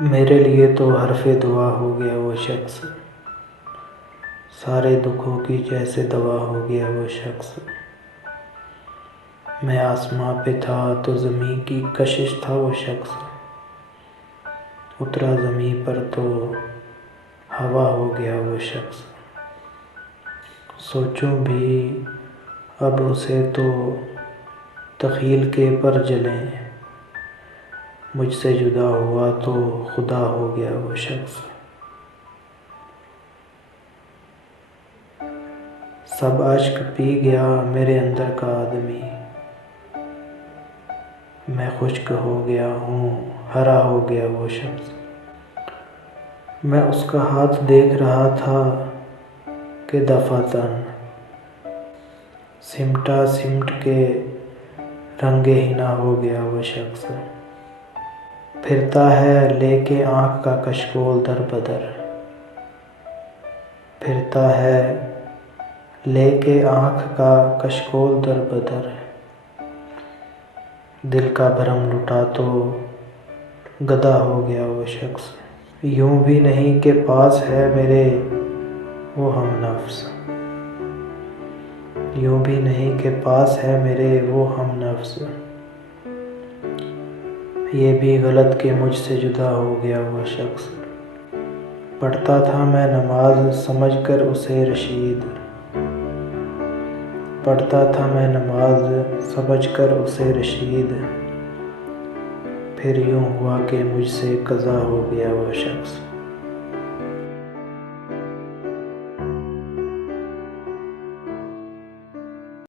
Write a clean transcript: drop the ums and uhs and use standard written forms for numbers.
میرے لیے تو حرف دعا ہو گیا وہ شخص، سارے دکھوں کی جیسے دوا ہو گیا وہ شخص۔ میں آسماں پہ تھا تو زمیں کی کشش تھا وہ شخص، اترا زمیں پر تو ہوا ہو گیا وہ شخص۔ سوچوں بھی اب اسے تو تخیل کے پر جلیں، مجھ سے جدا ہوا تو خدا ہو گیا وہ شخص۔ سب اشک پی گیا میرے اندر کا آدمی، میں خشک ہو گیا ہوں ہرا ہو گیا وہ شخص۔ میں اس کا ہاتھ دیکھ رہا تھا کہ دفعتاً سمٹا سمٹ کے رنگ حنا ہو گیا وہ شخص۔ پھرتا ہے لے کے آنکھ کا کشکول در بدر، پھرتا ہے لے کے آنکھ کا کشکول در بدر۔ دل کا بھرم لٹا تو گدا ہو گیا وہ شخص۔ یوں بھی نہیں کہ پاس ہے میرے وہ ہم نفس، یوں بھی نہیں کہ پاس ہے میرے وہ ہم نفس۔ یہ بھی غلط کہ مجھ سے جدا ہو گیا وہ شخص۔ پڑھتا تھا میں نماز سمجھ کر اسے رشید، پڑھتا تھا میں نماز سمجھ کر اسے رشید۔ پھر یوں ہوا کہ مجھ سے قضا ہو گیا وہ شخص۔